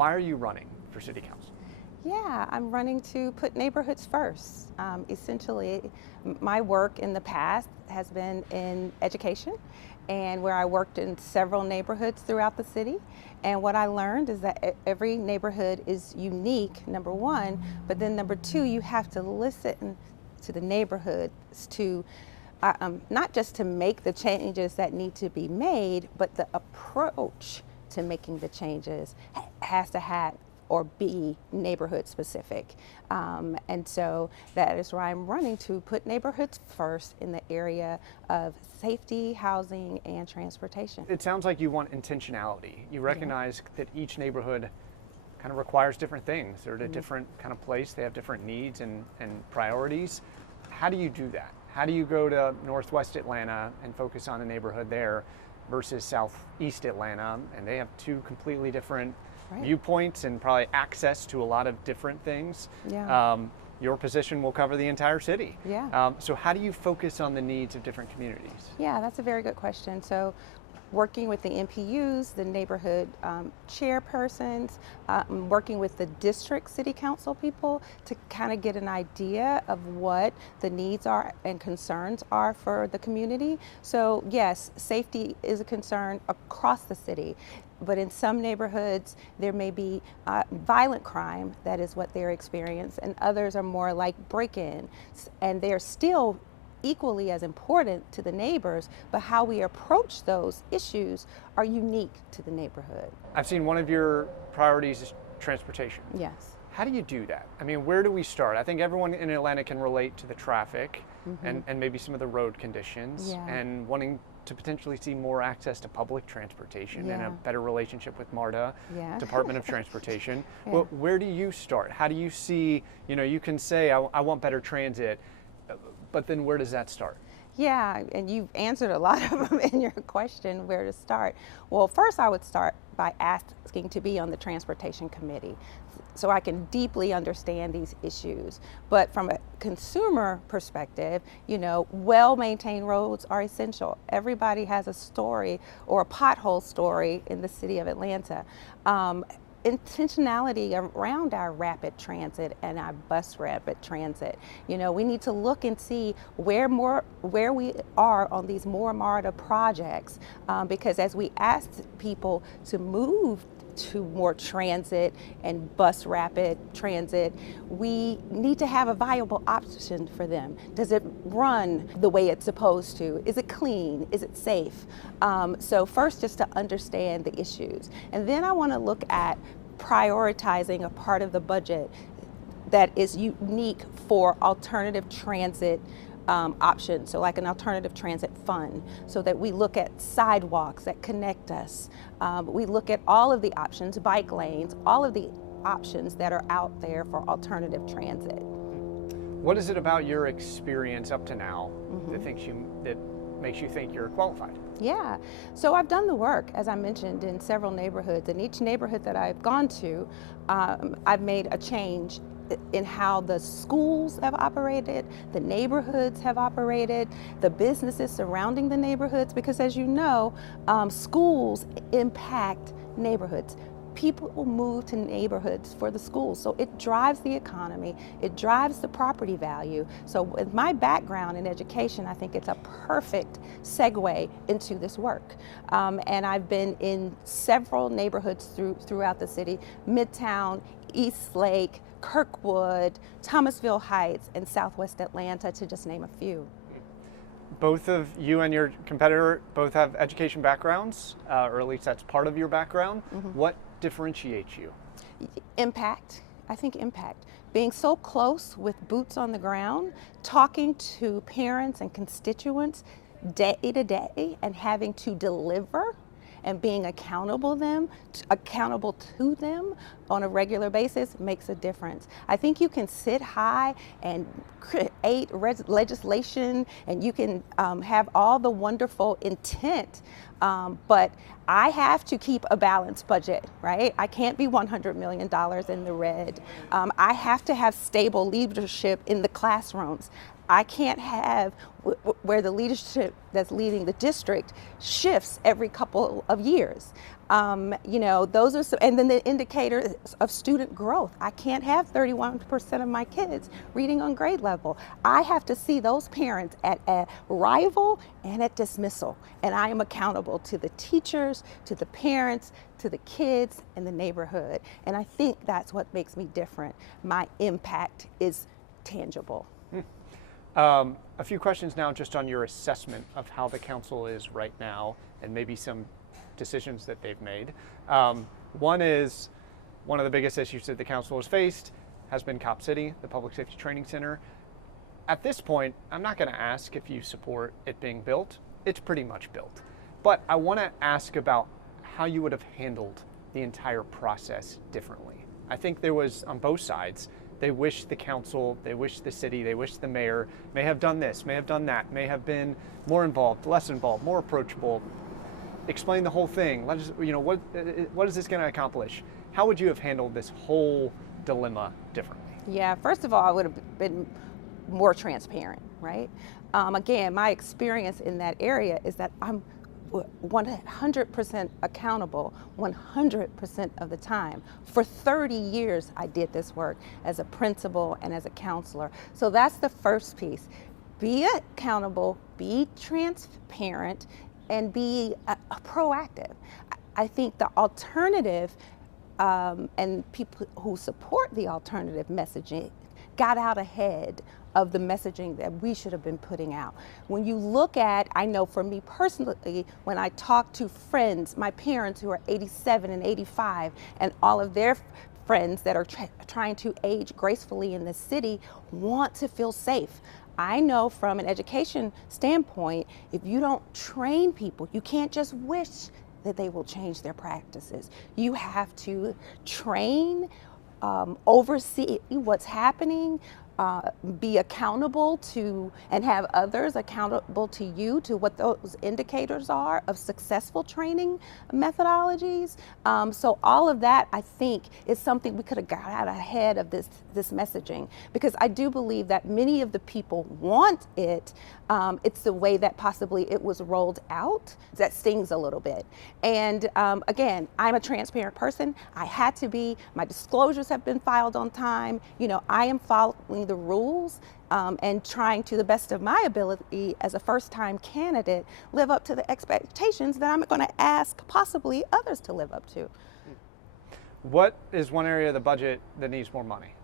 Why are you running for city council? Yeah, I'm running to put neighborhoods first. Essentially, my work in the past has been in education, and where I worked in several neighborhoods throughout the city. And what I learned is that every neighborhood is unique, number one, but then number two, you have to listen to the neighborhoods to not just to make the changes that need to be made, but the approach to making the changes has to have or be neighborhood specific. And so that is why I'm running to put neighborhoods first in the area of safety, housing, and transportation. It sounds like you want intentionality. You recognize that each neighborhood kind of requires different things. They're at a different kind of place. They have different needs and priorities. How do you do that? How do you go to Northwest Atlanta and focus on a neighborhood there versus Southeast Atlanta, and they have two completely different viewpoints and probably access to a lot of different things? Yeah. Your position will cover the entire city. Yeah. So how do you focus on the needs of different communities? Yeah, that's a very good question. So working with the NPUs, the neighborhood chairpersons, working with the district city council people to kind of get an idea of what the needs are and concerns are for the community. So yes, safety is a concern across the city. But in some neighborhoods, there may be violent crime, that is what they're experiencing, and others are more like break-in. And they're still equally as important to the neighbors, but how we approach those issues are unique to the neighborhood. I've seen one of your priorities is transportation. Yes. How do you do that? I mean, where do we start? I think everyone in Atlanta can relate to the traffic and maybe some of the road conditions and wanting to potentially see more access to public transportation and a better relationship with MARTA, Department of Transportation. Well, where do you start? How do you see, you can say, I want better transit, but then where does that start? Yeah, and you've answered a lot of them in your question, where to start. Well, first I would start by asking to be on the transportation committee so I can deeply understand these issues. But from a consumer perspective, well-maintained roads are essential. Everybody has a story or a pothole story in the city of Atlanta. Intentionality around our rapid transit and our bus rapid transit. We need to look and see where we are on these more MARTA projects, because as we ask people to move to more transit and bus rapid transit, we need to have a viable option for them. Does it run the way it's supposed to? Is it clean? Is it safe? So first, just to understand the issues. And then I want to look at prioritizing a part of the budget that is unique for alternative transit options, so like an alternative transit fund, so that we look at sidewalks that connect us. We look at all of the options, bike lanes, all of the options that are out there for alternative transit. What is it about your experience up to now that makes you think you're qualified? Yeah, so I've done the work, as I mentioned, in several neighborhoods. In each neighborhood that I've gone to, I've made a change in how the schools have operated, the neighborhoods have operated, the businesses surrounding the neighborhoods, because as you know, schools impact neighborhoods. People move to neighborhoods for the schools, so it drives the economy, it drives the property value. So with my background in education, I think it's a perfect segue into this work. And I've been in several neighborhoods throughout the city: Midtown, East Lake, Kirkwood, Thomasville Heights, and Southwest Atlanta, to just name a few. Both of you and your competitor both have education backgrounds, or at least that's part of your background. What differentiates you? Impact. I think impact. Being so close with boots on the ground, talking to parents and constituents day to day and having to deliver and being accountable to them on a regular basis makes a difference. I think you can sit high and create legislation, and you can have all the wonderful intent, but I have to keep a balanced budget, right? I can't be $100 million in the red. I have to have stable leadership in the classrooms. I can't have where the leadership that's leading the district shifts every couple of years. You know, those are some, and then the indicators of student growth. I can't have 31% of my kids reading on grade level. I have to see those parents at arrival and at dismissal, and I am accountable to the teachers, to the parents, to the kids, and the neighborhood. And I think that's what makes me different. My impact is tangible. A few questions now just on your assessment of how the council is right now and maybe some decisions that they've made. One is, one of the biggest issues that the council has faced has been Cop City, the Public Safety Training Center. At this point, I'm not going to ask if you support it being built. It's pretty much built. But I want to ask about how you would have handled the entire process differently. I think there was, on both sides, they wish the council, they wish the city, they wish the mayor may have done this, may have done that, may have been more involved, less involved, more approachable. Explain the whole thing. Let us, you know, what is this going to accomplish? How would you have handled this whole dilemma differently? Yeah, first of all, I would have been more transparent, right? Again, my experience in that area is that I'm 100% accountable 100% of the time. For 30 years, I did this work as a principal and as a counselor. So that's the first piece. Be accountable, be transparent, and be proactive. I think the alternative and people who support the alternative messaging got out ahead of the messaging that we should have been putting out. When you look at, I know for me personally, when I talk to friends, my parents who are 87 and 85, and all of their friends that are trying to age gracefully in the city want to feel safe. I know from an education standpoint, if you don't train people, you can't just wish that they will change their practices. You have to train, oversee what's happening, be accountable to, and have others accountable to you, to what those indicators are of successful training methodologies. So all of that, I think, is something we could have got out ahead of this messaging, because I do believe that many of the people want it. It's the way that possibly it was rolled out that stings a little bit. And again, I'm a transparent person. I had to be. My disclosures have been filed on time. You know, I am following the rules and trying to the best of my ability as a first-time candidate live up to the expectations that I'm going to ask possibly others to live up to. What is one area of the budget that needs more money?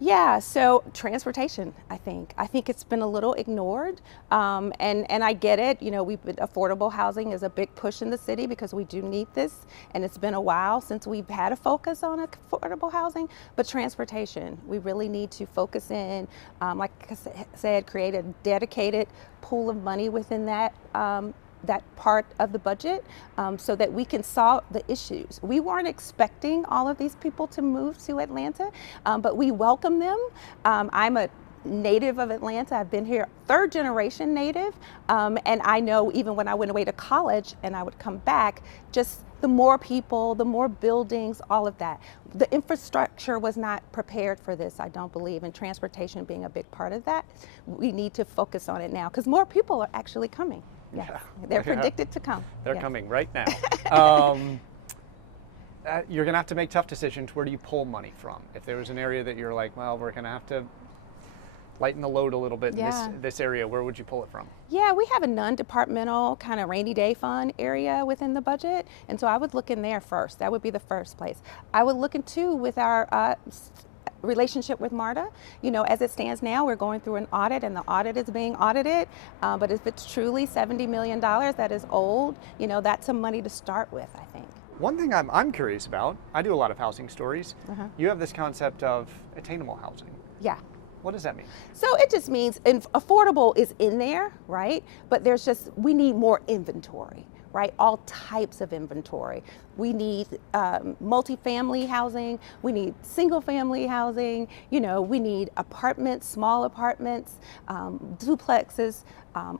Yeah, so transportation, I think it's been a little ignored, and I get it. You know, affordable housing is a big push in the city because we do need this, and it's been a while since we've had a focus on affordable housing. But transportation, we really need to focus in, like I said, create a dedicated pool of money within that part of the budget, so that we can solve the issues. We weren't expecting all of these people to move to Atlanta, but we welcome them. I'm a native of Atlanta. I've been here, third generation native, and I know even when I went away to college and I would come back, just the more people, the more buildings, all of that. The infrastructure was not prepared for this, I don't believe, and transportation being a big part of that. We need to focus on it now because more people are actually coming. Yeah, they're predicted to come. They're coming right now. You're going to have to make tough decisions. Where do you pull money from? If there was an area that you're like, well, we're going to have to lighten the load a little bit in this area, where would you pull it from? Yeah, we have a non-departmental kind of rainy day fund area within the budget, and so I would look in there first. That would be the first place. I would look into with our relationship with MARTA. You know, as it stands now, we're going through an audit and the audit is being audited, but if it's truly $70 million, that is old, you know, that's some money to start with, I think. One thing I'm curious about, I do a lot of housing stories. You have this concept of attainable housing. Yeah. What does that mean? So it just means affordable is in there, right? But we need more inventory, right? All types of inventory. We need multifamily housing, we need single family housing, you know, we need apartments, small apartments, duplexes,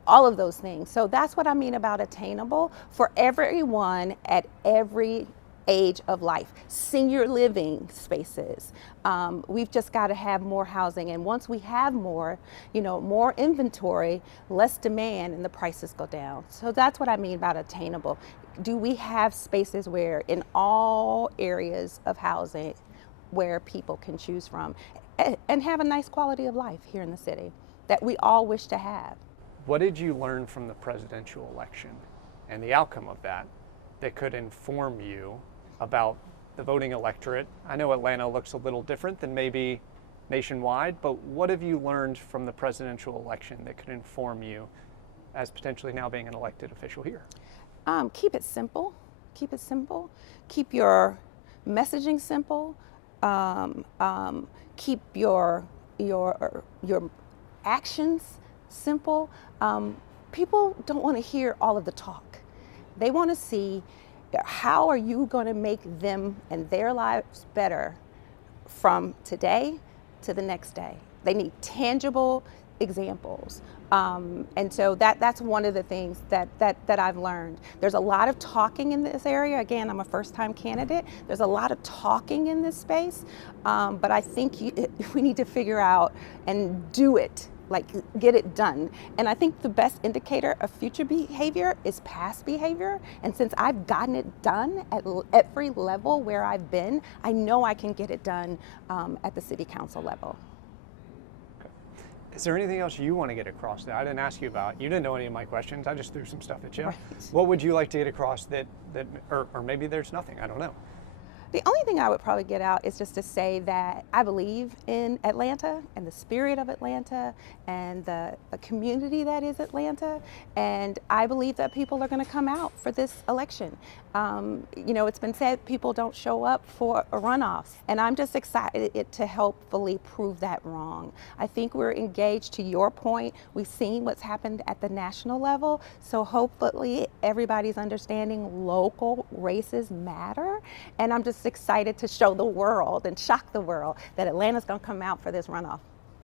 all of those things. So that's what I mean about attainable for everyone at every age of life. Senior living spaces. We've just got to have more housing, and once we have more, you know, more inventory, less demand, and the prices go down. So that's what I mean about attainable. do we have spaces where in all areas of housing where people can choose from and have a nice quality of life here in the city that we all wish to have. What did you learn from the presidential election and the outcome of that that could inform you about the voting electorate? I know Atlanta looks a little different than maybe nationwide, but what have you learned from the presidential election that could inform you as potentially now being an elected official here? Keep it simple. Keep it simple. Keep your messaging simple. Keep your actions simple. People don't want to hear all of the talk. They want to see how are you going to make them and their lives better from today to the next day. They need tangible examples. And so that's one of the things that I've learned. There's a lot of talking in this area. Again, I'm a first-time candidate. There's a lot of talking in this space, but I think we need to figure out and do it, like get it done. And I think the best indicator of future behavior is past behavior. And since I've gotten it done at every level where I've been, I know I can get it done at the city council level. Is there anything else you want to get across that I didn't ask you about? You didn't know any of my questions. I just threw some stuff at you. Right. What would you like to get across or maybe there's nothing, I don't know. The only thing I would probably get out is just to say that I believe in Atlanta and the spirit of Atlanta and the community that is Atlanta. And I believe that people are going to come out for this election. It's been said people don't show up for a runoff. And I'm just excited to hopefully prove that wrong. I think we're engaged, to your point. We've seen what's happened at the national level. So hopefully everybody's understanding local races matter. And I'm just excited to show the world and shock the world that Atlanta's going to come out for this runoff.